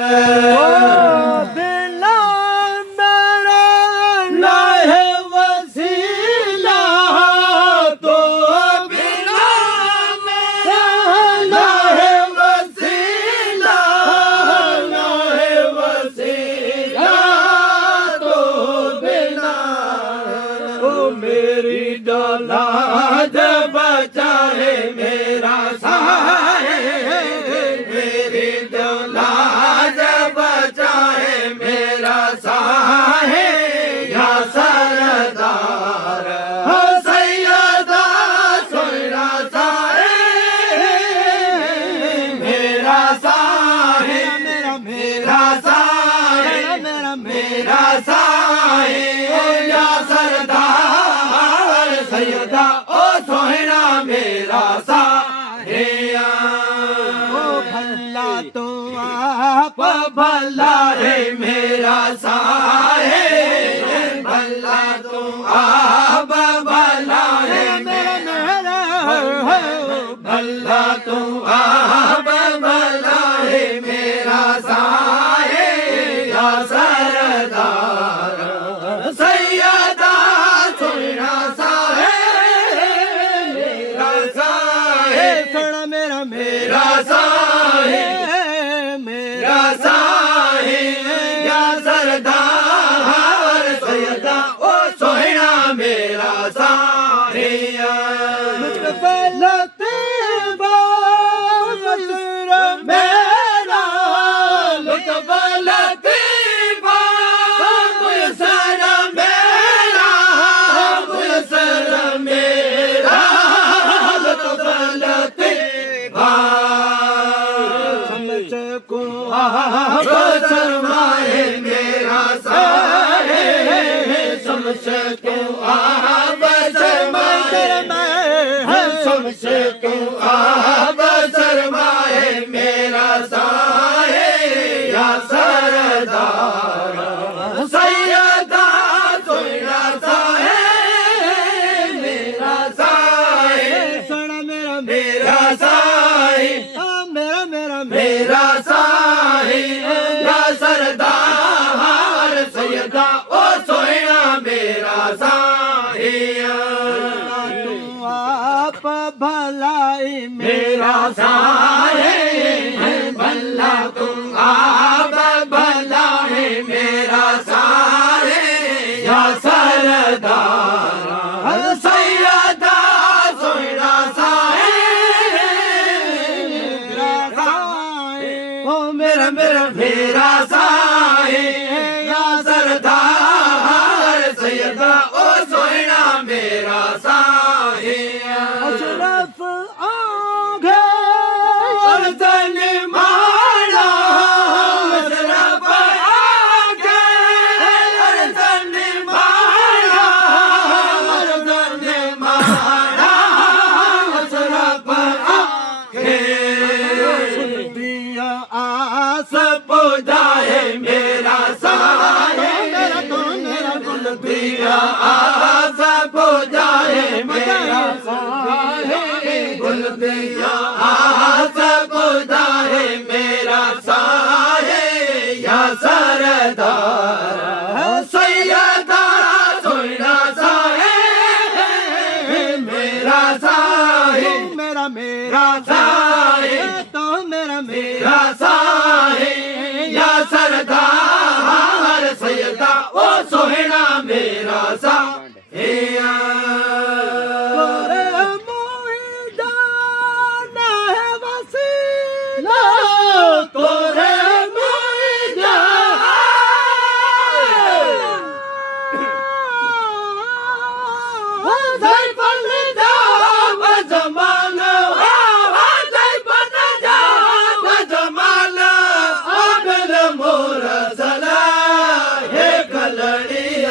ओ बिना मेरा ना है वसीला, तो बिना मेरा ना है वसीला, ना है वसीला, तो बिना ओ मेरी औलाद बचाए मेरा सहाय, मेरी औलाद बचाए मेरा सहाय, या सरदार सैयदा सोना साहे, मेरा साहे, मेरा साहे, मेरा साहे, या सरदार सैयदा ओ सोहना मेरा साहे। ओ भला तो आप भला है मेरा साहे, भला तो आप भला है मेरा, भला तो आप भला है मेरा साहे, या सरदार सैयदा सोना साहे, मेरा साहे, सोना मेरा मेरा साहे, मेरा साहे, या सरदार सैयदा ओ सोहना मेरा साहे। लते मेरा लते सर मेरा, सर मेरा लते समझ को शर्माए मेरा साहे, समझ को आप शर्माए, समझ को आप शर्माए मेरा साहे, या सरदार सैयदा सोना साहे, मेरा साहे, सोना मेरा मेरा साहे, मेरा मेरा मेरा साहे, या सरदार सैयदा ओ सोहना मेरा साहे। तू आप भलाई मेरा साहे, भला तुम आप भला है मेरा साहे, या सरदार सैयदा सोना साहे, मेरा साहे, ओ मेरा मेरा मेरा साहे, या सरदार सैयदा ओ सोहना मेरा साहे। अशरफ आगे अर्दन माला, अशरफ आगे अर्दन माला, अर्दन माला, अशरफ आगे दिया आस बुझाए मेरा साहे, मेरा गुल दिया आस बुझाए मेरा साहे, गुल दिया आस बुझाए मेरा साहे, या सरदार सैयदा सोना साहे, मेरा साहे, मेरा मेरा साहे, तो मेरा मेरा साहे, या सरदार सैयदा ओ सोहना मेरा साहे। मोर सला हे कलड़िया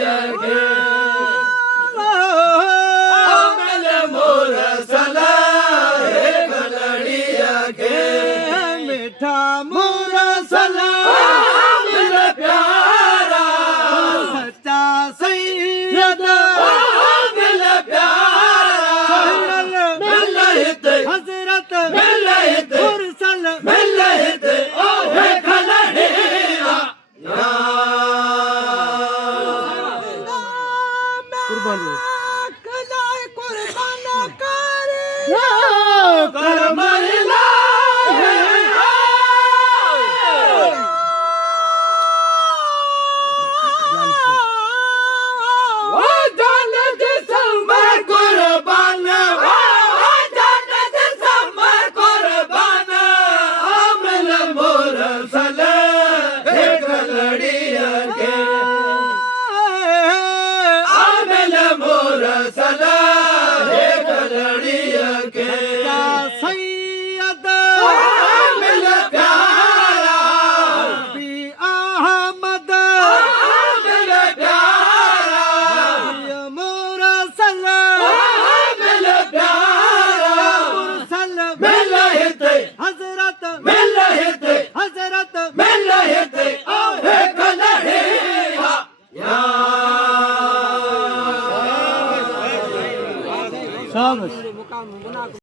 के मिल मुरसल खलड़िया के मीठा मुरसल मिल प्यारा सच्चा सैयद मिल प्यारा मिल हित हजरत मिल हित मुरसल मिल हित ओहे खलड़िया कुर्बान करमल